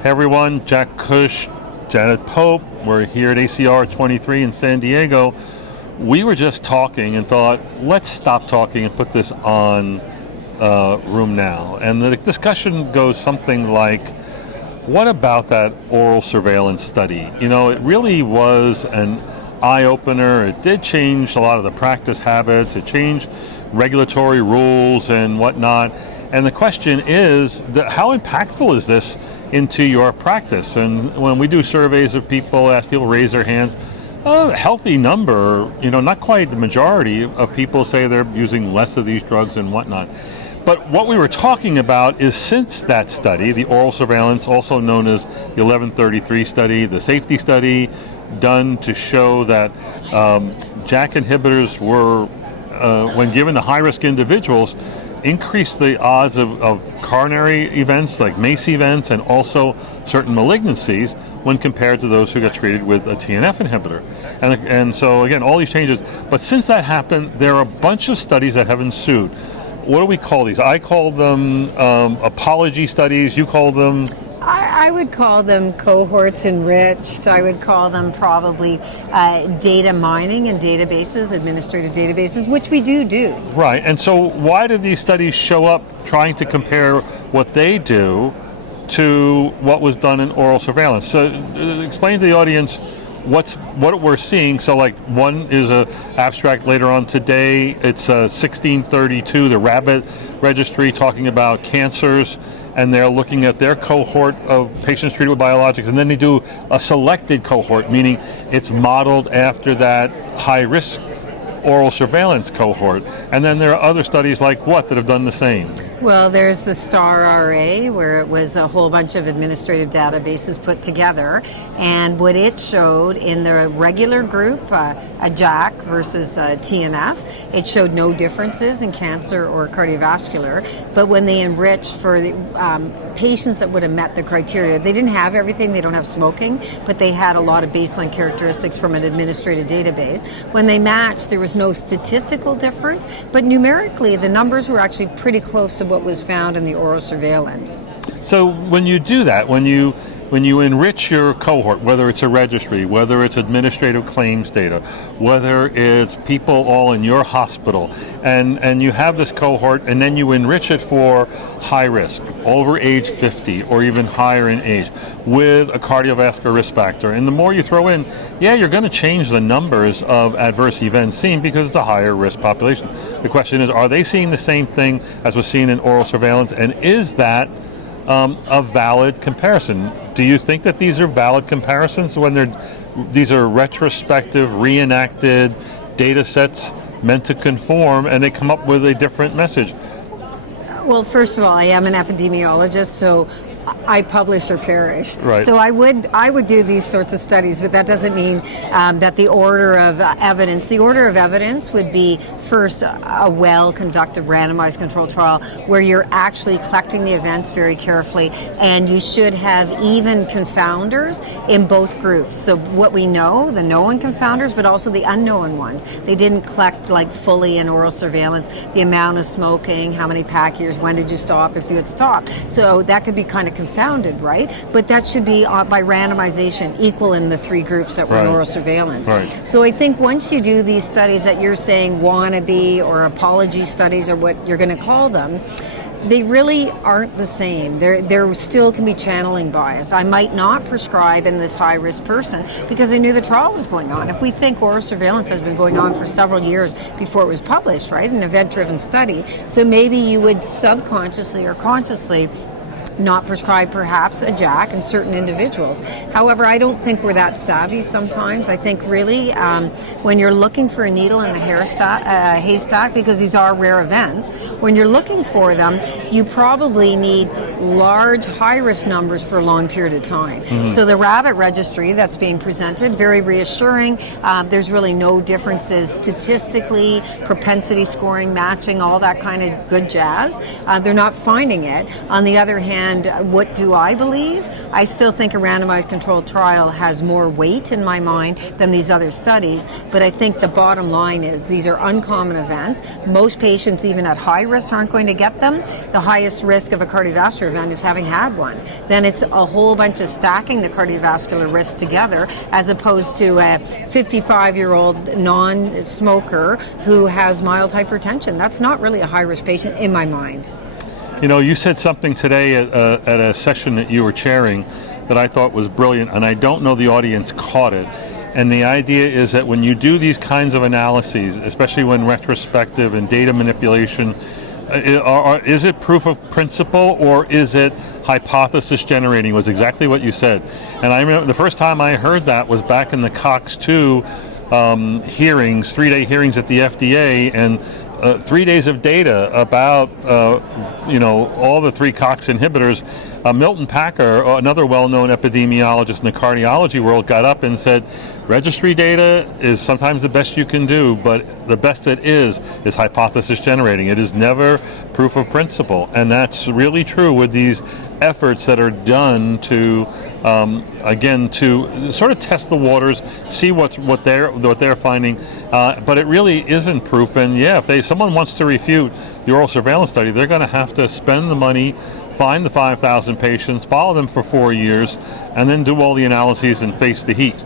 Hey everyone, Jack Cush, Janet Pope. We're here at ACR 23 in San Diego. We were just talking and thought, let's stop talking and put this on Room Now. And the discussion goes something like, what about that oral surveillance study? You know, it really was an eye-opener. It did change a lot of the practice habits. It changed regulatory rules and whatnot. And the question is, how impactful is this into your practice? And when we do surveys of people, ask people to raise their hands, a healthy number, not quite the majority of people say they're using less of these drugs and whatnot. But what we were talking about is, since that study, the oral surveillance, also known as the 1133 study, the safety study done to show that JAK inhibitors were, when given to high-risk individuals, increase the odds of coronary events like MACE events and also certain malignancies when compared to those who got treated with a TNF inhibitor. And so again, all these changes. But since that happened, there are a bunch of studies that have ensued. What do we call these? I call them apology studies. You call them? I would call them cohorts enriched. I would call them probably data mining and databases, administrative databases, which we do. Right. And so why do these studies show up trying to compare what they do to what was done in oral surveillance? So explain to the audience what we're seeing. So like, one is a abstract later on today. It's 1632, the rabbit registry, talking about cancers, and they're looking at their cohort of patients treated with biologics, and then they do a selected cohort, meaning it's modeled after that high-risk oral surveillance cohort. And then there are other studies like what that have done the same. Well, there's the STAR-RA, where it was a whole bunch of administrative databases put together, and what it showed in the regular group, a JAK versus a TNF, it showed no differences in cancer or cardiovascular. But when they enriched for the patients that would have met the criteria, they didn't have everything. They don't have smoking, but they had a lot of baseline characteristics from an administrative database. When they matched, there was no statistical difference, but numerically the numbers were actually pretty close to what was found in the oral surveillance. So when you do that, when you enrich your cohort, whether it's a registry, whether it's administrative claims data, whether it's people all in your hospital, and you have this cohort, and then you enrich it for high risk, over age 50 or even higher in age, with a cardiovascular risk factor, and the more you throw in, you're going to change the numbers of adverse events seen because it's a higher risk population. The question is, are they seeing the same thing as was seen in oral surveillance, and is that a valid comparison? Do you think that these are valid comparisons when these are retrospective, reenacted data sets meant to conform, and they come up with a different message? Well, first of all, I am an epidemiologist, so I publish or perish. Right. So I would do these sorts of studies, but that doesn't mean that the order of evidence. The order of evidence would be first a well-conducted randomized controlled trial where you're actually collecting the events very carefully, and you should have even confounders in both groups. So what we know, the known confounders, but also the unknown ones. They didn't collect like fully in oral surveillance the amount of smoking, how many pack years, when did you stop, if you had stopped. So that could be kind of confounded, right? But that should be by randomization equal in the three groups that were in oral surveillance. Right. So I think once you do these studies that you're saying wannabe or apology studies or what you're going to call them, they really aren't the same. There still can be channeling bias. I might not prescribe in this high-risk person because I knew the trial was going on. If we think oral surveillance has been going on for several years before it was published, right, an event-driven study, so maybe you would subconsciously or consciously not prescribe perhaps a JAK in certain individuals. However, I don't think we're that savvy sometimes. I think really when you're looking for a needle in the haystack, because these are rare events, when you're looking for them, you probably need large high-risk numbers for a long period of time. Mm-hmm. So the rabbit registry that's being presented, very reassuring. There's really no differences statistically, propensity scoring, matching, all that kind of good jazz. They're not finding it. On the other hand, And what do I believe? I still think a randomized controlled trial has more weight in my mind than these other studies, but I think the bottom line is these are uncommon events. Most patients, even at high risk, aren't going to get them. The highest risk of a cardiovascular event is having had one. Then it's a whole bunch of stacking the cardiovascular risks together, as opposed to a 55-year-old non-smoker who has mild hypertension. That's not really a high-risk patient in my mind. You know, you said something today at a session that you were chairing that I thought was brilliant, and I don't know the audience caught it. And the idea is that when you do these kinds of analyses, especially when retrospective and data manipulation, is it proof of principle or is it hypothesis generating? Was exactly what you said. And I remember the first time I heard that was back in the COX-2 hearings, 3-day hearings at the FDA, and 3 days of data about all the 3 COX inhibitors. Milton Packer, another well-known epidemiologist in the cardiology world, got up and said, registry data is sometimes the best you can do, but the best it is hypothesis generating. It is never proof of principle, and that's really true with these efforts that are done to to sort of test the waters, see what they're finding, but it really isn't proof. And yeah, if someone wants to refute the oral surveillance study, they're going to have to spend the money, find the 5,000 patients, follow them for 4 years, and then do all the analyses and face the heat.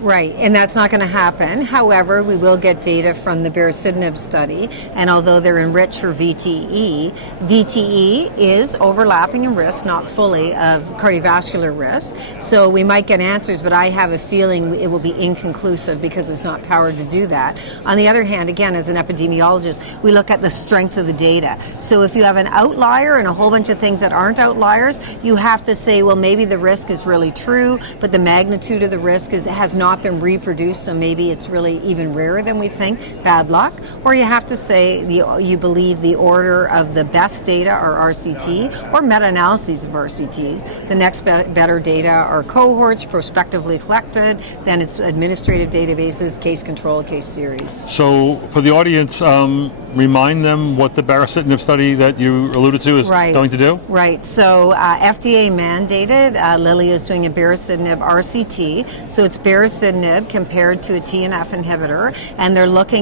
Right, and that's not going to happen. However, we will get data from the baricitinib study, and although they're enriched for VTE, VTE is overlapping in risk, not fully, of cardiovascular risk. So we might get answers, but I have a feeling it will be inconclusive because it's not powered to do that. On the other hand, again, as an epidemiologist, we look at the strength of the data. So if you have an outlier and a whole bunch of things that aren't outliers, you have to say, well, maybe the risk is really true, but the magnitude of the risk has not been reproduced, so maybe it's really even rarer than we think. Bad luck. Or you have to say you believe the order of the best data are RCT or meta-analyses of RCTs. The next better data are cohorts prospectively collected, then it's administrative databases, case control, case series. So for the audience, remind them what the baricitinib study that you alluded to is going to do? Right. So FDA mandated, Lilly is doing a baricitinib RCT, so it's baricitinib compared to a TNF inhibitor, and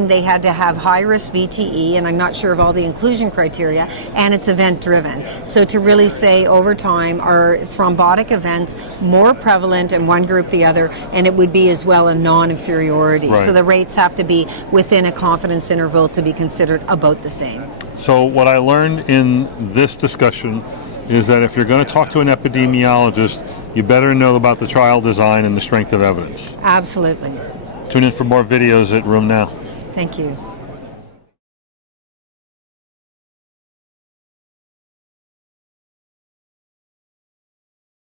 they had to have high-risk VTE, and I'm not sure of all the inclusion criteria, and it's event-driven. So to really say over time, are thrombotic events more prevalent in one group the other, and it would be as well a non-inferiority. Right. So the rates have to be within a confidence interval to be considered about the same. So what I learned in this discussion is that if you're going to talk to an epidemiologist, you better know about the trial design and the strength of evidence. Absolutely. Tune in for more videos at Room Now. Thank you.